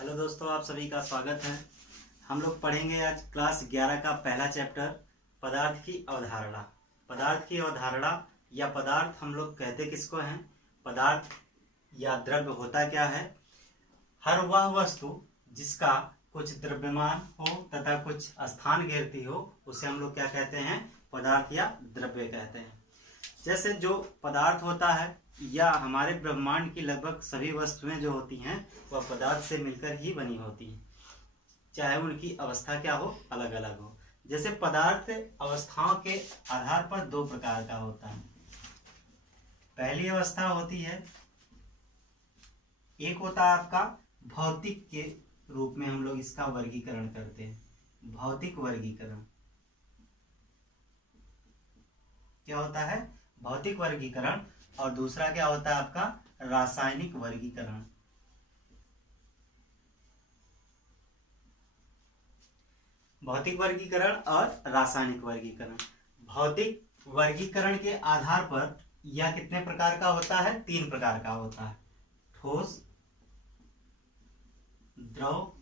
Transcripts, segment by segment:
Hello दोस्तों, आप सभी का स्वागत है। हम लोग पढ़ेंगे आज क्लास 11 का पहला चैप्टर पदार्थ की अवधारणा। पदार्थ की अवधारणा या पदार्थ हम लोग कहते किसको हैं? पदार्थ या द्रव्य होता क्या है? हर वह वस्तु जिसका कुछ द्रव्यमान हो तथा कुछ स्थान घेरती हो उसे हम लोग क्या कहते हैं? पदार्थ या द्रव्य कहते हैं। जैसे जो पदार्थ होता है या हमारे ब्रह्मांड की लगभग सभी वस्तुएं जो होती हैं वह पदार्थ से मिलकर ही बनी होती हैं, चाहे उनकी अवस्था क्या हो, अलग अलग हो। जैसे पदार्थ अवस्थाओं के आधार पर दो प्रकार का होता है। पहली अवस्था होती है, एक होता है आपका भौतिक के रूप में हम लोग इसका वर्गीकरण करते हैं, भौतिक वर्गीकरण। क्या होता है? भौतिक वर्गीकरण। और दूसरा क्या होता है आपका? रासायनिक वर्गीकरण। भौतिक वर्गीकरण और रासायनिक वर्गीकरण। भौतिक वर्गीकरण के आधार पर यह कितने प्रकार का होता है? 3 प्रकार का होता है, ठोस, द्रव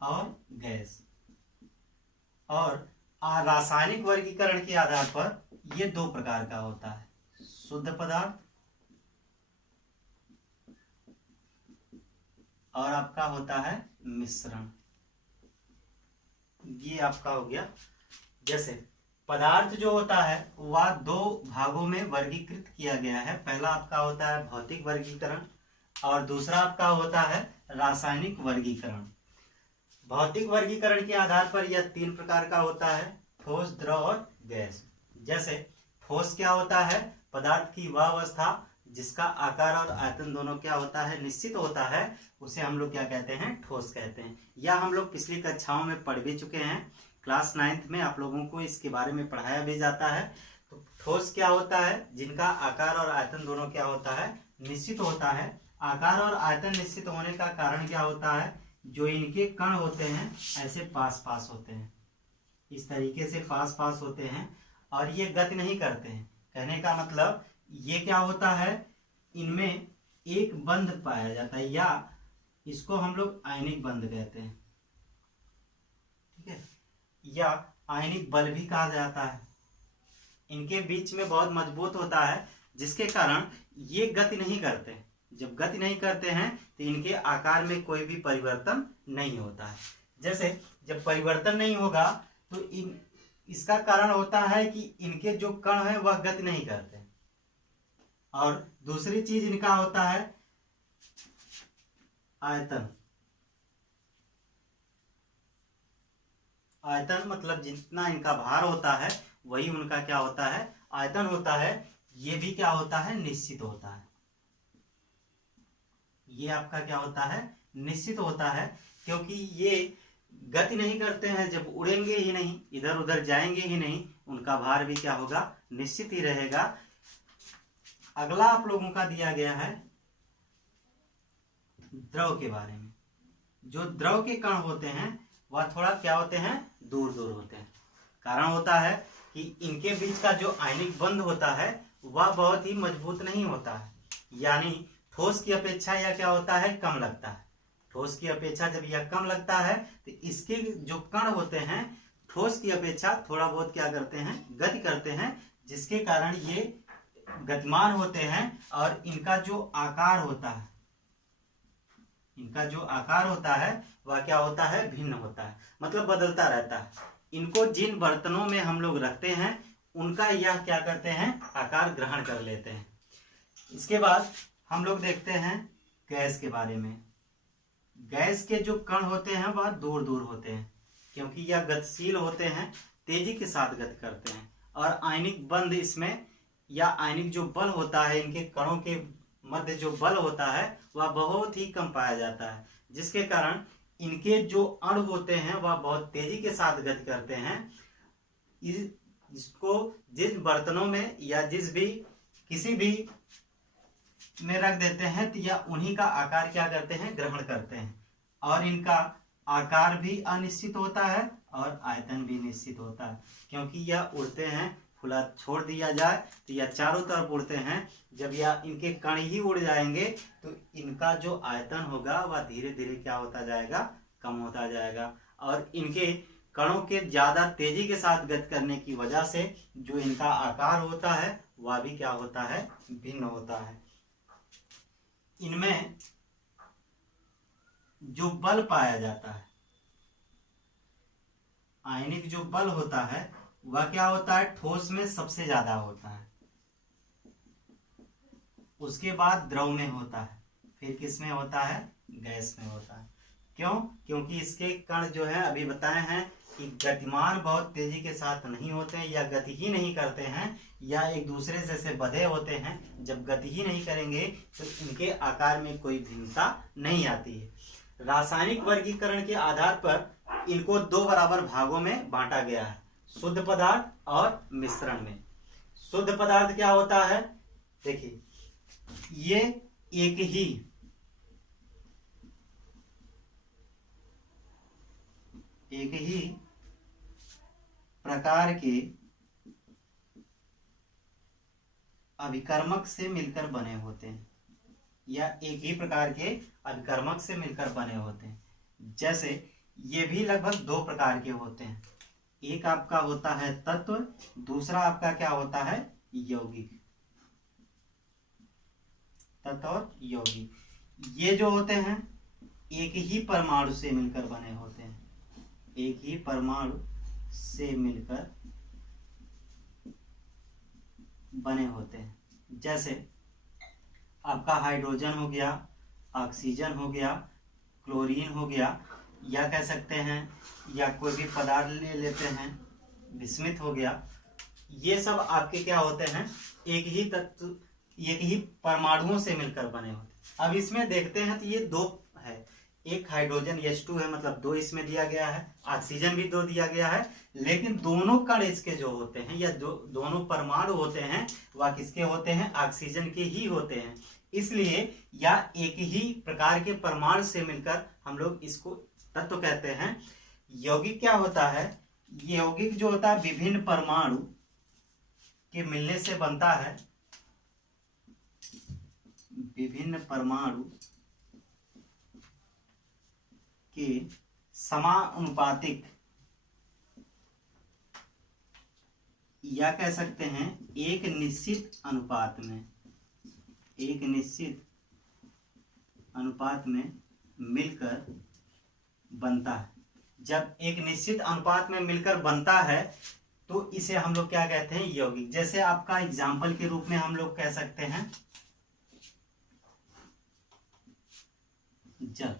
और गैस। और रासायनिक वर्गीकरण के आधार पर यह 2 प्रकार का होता है, शुद्ध पदार्थ और आपका होता है मिश्रण। ये आपका हो गया। जैसे पदार्थ जो होता है वह 2 भागों में वर्गीकृत किया गया है। पहला आपका होता है भौतिक वर्गीकरण और दूसरा आपका होता है रासायनिक वर्गीकरण। भौतिक वर्गीकरण के आधार पर यह 3 प्रकार का होता है, ठोस, द्रव और गैस। जैसे ठोस क्या होता है? पदार्थ की वह अवस्था जिसका आकार और आयतन दोनों क्या होता है? निश्चित होता है, उसे हम लोग क्या कहते हैं? ठोस कहते हैं। या हम लोग पिछली कक्षाओं में पढ़ भी चुके हैं, क्लास 9th में आप लोगों को इसके बारे में पढ़ाया भी जाता है। तो ठोस क्या होता है? जिनका आकार और आयतन दोनों क्या होता है? निश्चित होता है। आकार और आयतन निश्चित होने का कारण क्या होता है? जो इनके कण होते हैं ऐसे पास पास होते हैं, इस तरीके से पास पास होते हैं और ये गति नहीं करते हैं। कहने का मतलब ये क्या होता है? इनमें एक बंध पाया जाता है या इसको हम लोग आयनिक बंध कहते हैं, ठीक है, या आयनिक बल भी कहा जाता है। इनके बीच में बहुत मजबूत होता है जिसके कारण ये गति नहीं करते। जब गति नहीं करते हैं तो इनके आकार में कोई भी परिवर्तन नहीं होता है। जैसे जब परिवर्तन नहीं होगा तो इसका कारण होता है कि इनके जो कण है वह गति नहीं करते। और दूसरी चीज इनका होता है आयतन। आयतन मतलब जितना इनका भार होता है वही उनका क्या होता है? आयतन होता है। ये भी क्या होता है? निश्चित होता है। ये आपका क्या होता है? निश्चित होता है, क्योंकि ये गति नहीं करते हैं। जब उड़ेंगे ही नहीं, इधर उधर जाएंगे ही नहीं, उनका भार भी क्या होगा? निश्चित ही रहेगा। अगला आप लोगों का दिया गया है द्रव के बारे में। जो द्रव के कण होते हैं वह थोड़ा क्या होते हैं? दूर दूर होते हैं। कारण होता है कि इनके बीच का जो आयनिक बंध होता है वह बहुत ही मजबूत नहीं होता है, यानी ठोस की अपेक्षा यह क्या होता है? कम लगता है। ठोस की अपेक्षा जब यह कम लगता है तो इसके जो कण होते हैं ठोस की अपेक्षा थोड़ा बहुत क्या करते हैं? गति करते हैं, जिसके कारण ये गतिमान होते हैं। और इनका जो आकार होता है, इनका जो आकार होता है वह क्या होता है? भिन्न होता है, मतलब बदलता रहता है। इनको जिन बर्तनों में हम लोग रखते हैं उनका यह क्या करते हैं? आकार ग्रहण कर लेते हैं। इसके बाद हम लोग देखते हैं गैस के बारे में। गैस के जो कण होते हैं वह दूर दूर होते हैं, क्योंकि यह गतिशील होते हैं, तेजी के साथ गति करते हैं। और आयनिक बंध इसमें या आयनिक जो बल होता है, इनके कणों के मध्य जो बल होता है वह बहुत ही कम पाया जाता है, जिसके कारण इनके जो अणु होते हैं वह बहुत तेजी के साथ गति करते हैं। इसको जिस बर्तनों में या जिस भी किसी भी में रख देते हैं तो यह उन्हीं का आकार क्या करते हैं? ग्रहण करते हैं। और इनका आकार भी अनिश्चित होता है और आयतन भी निश्चित होता है, क्योंकि यह उड़ते हैं, खुला छोड़ दिया जाए तो यह चारों तरफ उड़ते हैं। जब यह इनके कण ही उड़ जाएंगे तो इनका जो आयतन होगा वह धीरे धीरे क्या होता जाएगा, कम होता जाएगा। और इनके कणों के ज्यादा तेजी के साथ गति करने की वजह से जो इनका आकार होता है वह भी क्या होता है, भिन्न होता है। इनमें जो बल पाया जाता है, आयनिक जो बल होता है वह क्या होता है, ठोस में सबसे ज्यादा होता है, उसके बाद द्रव में होता है, फिर किस में होता है, गैस में होता है। क्यों? क्योंकि इसके कण जो है अभी बताए हैं कि गतिमान बहुत तेजी के साथ नहीं होते हैं या गति ही नहीं करते हैं, या एक दूसरे से बंधे होते हैं। जब गति ही नहीं करेंगे तो इनके आकार में कोई भिन्नता नहीं आती है। रासायनिक वर्गीकरण के आधार पर इनको दो बराबर भागों में बांटा गया है, शुद्ध पदार्थ और मिश्रण में। शुद्ध पदार्थ क्या होता है, देखिए ये एक ही प्रकार के अभिकर्मक से मिलकर बने होते हैं, या एक ही प्रकार के अभिकर्मक से मिलकर बने होते हैं। जैसे ये भी लगभग दो प्रकार के होते हैं, एक आपका होता है तत्व, दूसरा आपका क्या होता है, यौगिक। तत्व और यौगिक ये जो होते हैं एक ही परमाणु से मिलकर बने होते हैं, एक ही परमाणु से मिलकर बने होते हैं। जैसे आपका हाइड्रोजन हो गया, ऑक्सीजन हो गया, क्लोरीन हो गया, या कह सकते हैं या कोई भी पदार्थ ले लेते हैं, विस्मित हो गया, ये सब आपके क्या होते हैं, एक ही तत्व, एक ही परमाणुओं से मिलकर बने होते हैं। अब इसमें देखते हैं तो ये दो है, एक हाइड्रोजन H2 है, मतलब दो इसमें दिया गया है, ऑक्सीजन भी दो दिया गया है, लेकिन दोनों कण इसके जो होते हैं या दोनों परमाणु होते हैं वह किसके होते हैं, ऑक्सीजन के ही होते हैं। इसलिए या एक ही प्रकार के परमाणु से मिलकर हम लोग इसको तत्व कहते हैं। यौगिक क्या होता है, यौगिक जो होता है विभिन्न परमाणु के मिलने से बनता है, विभिन्न परमाणु के समानुपातिक, या कह सकते हैं एक निश्चित अनुपात में, एक निश्चित अनुपात में मिलकर बनता है। जब एक निश्चित अनुपात में मिलकर बनता है तो इसे हम लोग क्या कहते हैं, यौगिक। जैसे आपका एग्जाम्पल के रूप में हम लोग कह सकते हैं जल।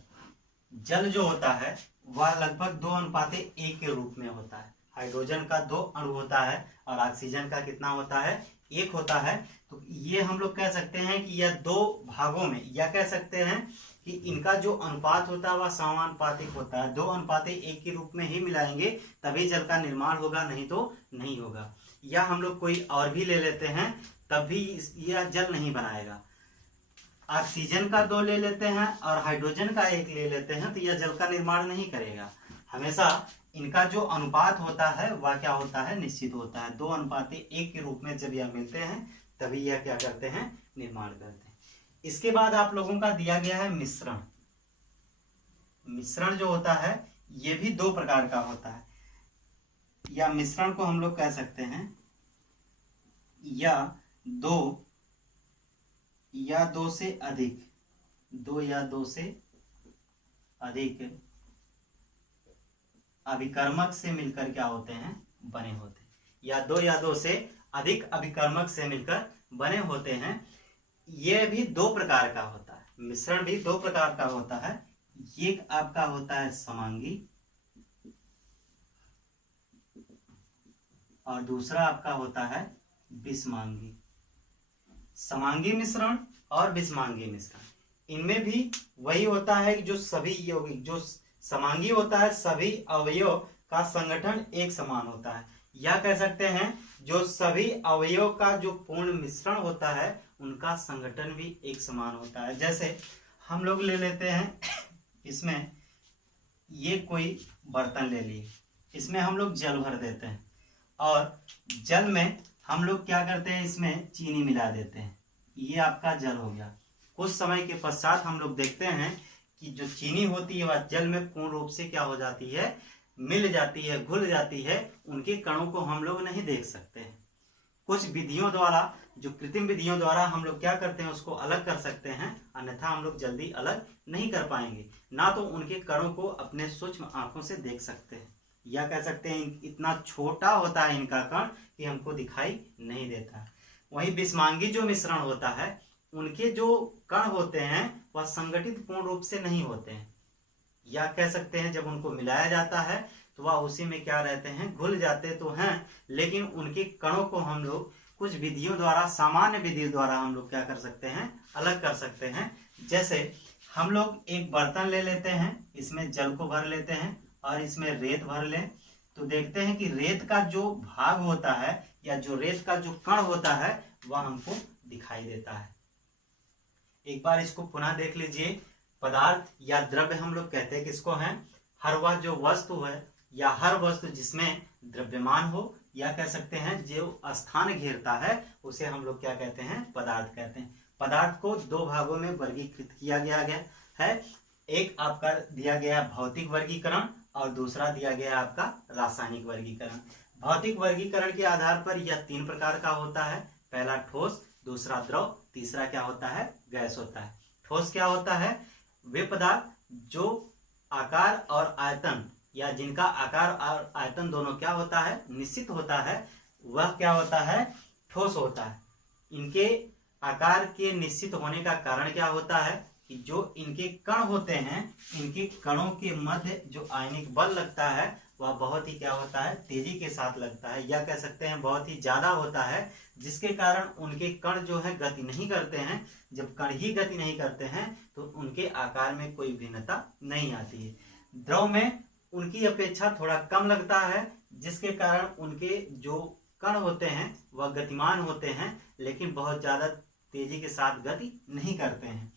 जल जो होता है वह लगभग 2:1 के रूप में होता है। हाइड्रोजन का 2 अणु होता है और ऑक्सीजन का कितना होता है, 1 होता है। तो ये हम लोग कह सकते हैं कि यह दो भागों में, या कह सकते हैं कि इनका जो अनुपात होता है वह समानुपातिक होता है। 2:1 के रूप में ही मिलाएंगे तभी जल का निर्माण होगा, नहीं तो नहीं होगा। या हम लोग कोई और भी ले लेते हैं तब भी यह जल नहीं बनाएगा। ऑक्सीजन का 2 ले लेते हैं और हाइड्रोजन का 1 ले लेते हैं तो यह जल का निर्माण नहीं करेगा। हमेशा इनका जो अनुपात होता है वह क्या होता है, निश्चित होता है। 2:1 के रूप में जब यह मिलते हैं तभी यह क्या करते हैं, निर्माण करते हैं। इसके बाद आप लोगों का दिया गया है मिश्रण। मिश्रण जो होता है यह भी 2 प्रकार का होता है, या मिश्रण को हम लोग कह सकते हैं या 2 या 2 से अधिक, 2 या 2 से अधिक अभिकर्मक से मिलकर क्या होते हैं, बने होते हैं। या 2 या 2 से अधिक अभिकर्मक से मिलकर बने होते हैं। यह भी 2 प्रकार का होता है, मिश्रण भी 2 प्रकार का होता है। एक आपका होता है समांगी और दूसरा आपका होता है विषमांगी। समांगी मिश्रण और विषमांगी मिश्रण, इनमें भी वही होता है कि जो सभी यौगिक, जो समांगी होता है सभी अवयव का संगठन एक समान होता है, या कह सकते हैं जो सभी अवयव का जो पूर्ण मिश्रण होता है उनका संगठन भी एक समान होता है। जैसे हम लोग ले लेते हैं, इसमें ये कोई बर्तन ले लिए, इसमें हम लोग जल भर देते हैं और जल में हम लोग क्या करते हैं, इसमें चीनी मिला देते हैं, ये आपका जल हो गया। कुछ समय के पश्चात हम लोग देखते हैं कि जो चीनी होती है वह जल में पूर्ण रूप से क्या हो जाती है, मिल जाती है, घुल जाती है। उनके कणों को हम लोग नहीं देख सकते हैं। कुछ विधियों द्वारा, जो कृत्रिम विधियों द्वारा हम लोग क्या करते हैं, उसको अलग कर सकते हैं, अन्यथा हम लोग जल्दी अलग नहीं कर पाएंगे। ना तो उनके कणों को अपने सूक्ष्म आंखों से देख सकते हैं, या कह सकते हैं इतना छोटा होता है इनका कण कि हमको दिखाई नहीं देता। वहीं बिस्मांगी जो मिश्रण होता है, उनके जो कण होते हैं वह संगठित पूर्ण रूप से नहीं होते हैं, या कह सकते हैं जब उनको मिलाया जाता है तो वह उसी में क्या रहते हैं, घुल जाते तो हैं, लेकिन उनके कणों को हम लोग कुछ विधियों द्वारा, सामान्य विधियों द्वारा हम लोग क्या कर सकते हैं, अलग कर सकते हैं। जैसे हम लोग एक बर्तन ले लेते हैं, इसमें जल को भर लेते हैं और इसमें रेत भर लें, तो देखते हैं कि रेत का जो भाग होता है या जो रेत का जो कण होता है वह हमको दिखाई देता है। एक बार इसको पुनः देख लीजिए। पदार्थ या द्रव्य हम लोग कहते हैं किसको हैं, हर वह जो वस्तु है या हर वस्तु जिसमें द्रव्यमान हो, या कह सकते हैं जो स्थान घेरता है, उसे हम लोग क्या कहते हैं, पदार्थ कहते हैं। पदार्थ को दो भागों में वर्गीकृत किया गया है। एक आपका दिया गया भौतिक वर्गीकरण और दूसरा दिया गया आपका रासायनिक वर्गीकरण। भौतिक वर्गीकरण के आधार पर यह तीन प्रकार का होता है। पहला ठोस, दूसरा द्रव, तीसरा क्या होता है, गैस होता है। ठोस क्या होता है, वे पदार्थ जो आकार और आयतन, या जिनका आकार और आयतन दोनों क्या होता है, निश्चित होता है, वह क्या होता है, ठोस होता है। इनके आकार के निश्चित होने का कारण क्या होता है कि जो इनके कण होते हैं, इनके कणों के मध्य जो आयनिक बल लगता है वह बहुत ही क्या होता है, तेजी के साथ लगता है, या कह सकते हैं बहुत ही ज्यादा होता है, जिसके कारण उनके कण जो है गति नहीं करते हैं। जब कण ही गति नहीं करते हैं तो उनके आकार में कोई भिन्नता नहीं आती है। द्रव में उनकी अपेक्षा थोड़ा कम लगता है, जिसके कारण उनके जो कण होते हैं वह गतिमान होते हैं, लेकिन बहुत ज्यादा तेजी के साथ गति नहीं करते हैं।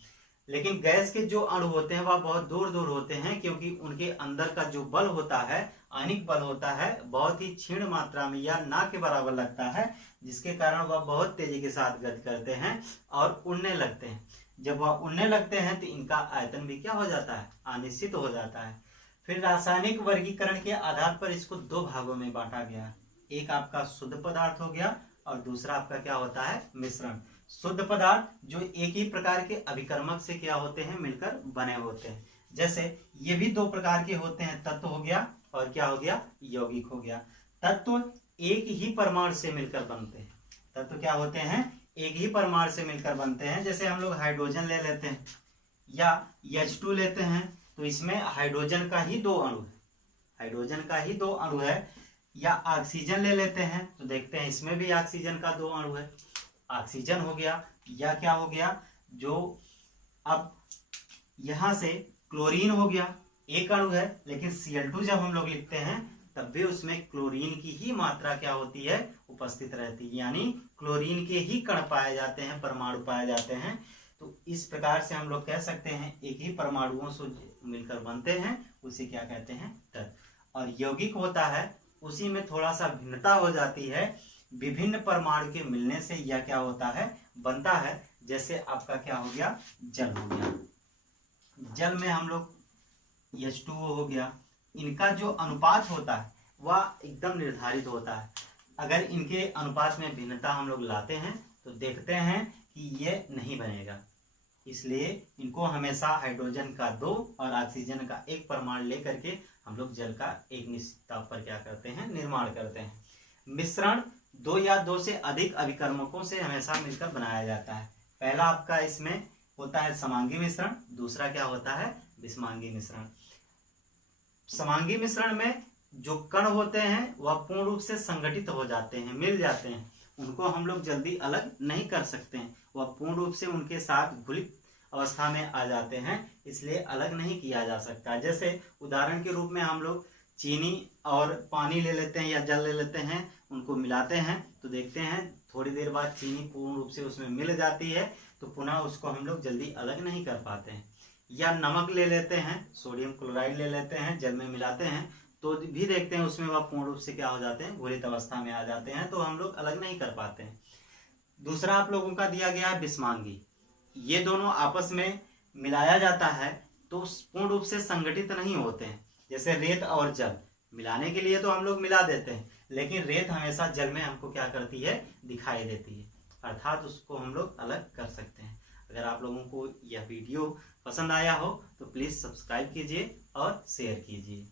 लेकिन गैस के जो अणु होते हैं वह बहुत दूर दूर होते हैं, क्योंकि उनके अंदर का जो बल होता है, आयनिक बल होता है, बहुत ही क्षीण मात्रा में या ना के बराबर लगता है, जिसके कारण वह बहुत तेजी के साथ गति करते हैं और उड़ने लगते हैं। जब वह उड़ने लगते हैं तो इनका आयतन भी क्या हो जाता है, अनिश्चित हो जाता है। फिर रासायनिक वर्गीकरण के आधार पर इसको दो भागों में बांटा गया। एक आपका शुद्ध पदार्थ हो गया और दूसरा आपका क्या होता है, मिश्रण। शुद्ध पदार्थ जो एक ही प्रकार के अभिकर्मक से क्या होते हैं, मिलकर बने होते हैं। जैसे ये भी दो प्रकार के होते हैं, तत्व हो गया और क्या हो गया, यौगिक हो गया। तत्व एक ही परमाणु से मिलकर बनते हैं। तत्व क्या होते हैं, एक ही परमाणु से मिलकर बनते हैं। जैसे हम लोग हाइड्रोजन ले लेते हैं या H2 लेते हैं, तो इसमें हाइड्रोजन का ही दो अणु है, हाइड्रोजन का ही दो अणु है। या ऑक्सीजन ले लेते हैं तो देखते हैं इसमें भी ऑक्सीजन का दो अणु है, ऑक्सीजन हो गया। या क्या हो गया, जो अब यहां से क्लोरीन हो गया, एक अणु है, लेकिन Cl2 जब हम लोग लिखते हैं तब भी उसमें क्लोरीन की ही मात्रा क्या होती है, उपस्थित रहती है, यानी क्लोरीन के ही कण पाए जाते हैं, परमाणु पाए जाते हैं। तो इस प्रकार से हम लोग कह सकते हैं एक ही परमाणुओं से मिलकर बनते हैं, उसे क्या कहते हैं, तत्व। और यौगिक होता है, उसी में थोड़ा सा भिन्नता हो जाती है, विभिन्न परमाणु के मिलने से यह क्या होता है, बनता है। जैसे आपका क्या हो गया, जल हो गया। जल में हम लोग H2O हो गया, इनका जो अनुपात होता है वह एकदम निर्धारित होता है। अगर इनके अनुपात में भिन्नता हम लोग लाते हैं तो देखते हैं कि ये नहीं बनेगा, इसलिए इनको हमेशा हाइड्रोजन का 2 और ऑक्सीजन का 1 परमाणु लेकर के हम लोग जल का एक निश्चित ताप पर क्या करते हैं, निर्माण करते हैं। मिश्रण 2 या 2 से अधिक अभिकर्मकों से हमेशा मिलकर बनाया जाता है। पहला आपका इसमें होता है समांगी मिश्रण, दूसरा क्या होता है, विषमांगी मिश्रण। समांगी मिश्रण में जो कण होते हैं वह पूर्ण रूप से संगठित हो जाते हैं, मिल जाते हैं, उनको हम लोग जल्दी अलग नहीं कर सकते हैं, वह पूर्ण रूप से उनके साथ घुलित अवस्था में आ जाते हैं, इसलिए अलग नहीं किया जा सकता। जैसे उदाहरण के रूप में हम लोग चीनी और पानी ले लेते हैं या जल ले लेते हैं, उनको मिलाते हैं तो देखते हैं थोड़ी देर बाद चीनी पूर्ण रूप से उसमें मिल जाती है, तो पुनः उसको हम लोग जल्दी अलग नहीं कर पाते हैं। या नमक ले लेते हैं, सोडियम क्लोराइड ले लेते हैं, जल में मिलाते हैं तो भी देखते हैं उसमें वह पूर्ण रूप से क्या हो जाते हैं, घोलित अवस्था में आ जाते हैं, तो हम लोग अलग नहीं कर पाते हैं। दूसरा आप लोगों का दिया गया है बिस्मांगी। ये दोनों आपस में मिलाया जाता है तो पूर्ण रूप से संगठित नहीं होते हैं। जैसे रेत और जल, मिलाने के लिए तो हम लोग मिला देते हैं, लेकिन रेत हमेशा जल में हमको क्या करती है, दिखाई देती है, अर्थात उसको हम लोग अलग कर सकते हैं। अगर आप लोगों को यह वीडियो पसंद आया हो तो प्लीज़ सब्सक्राइब कीजिए और शेयर कीजिए।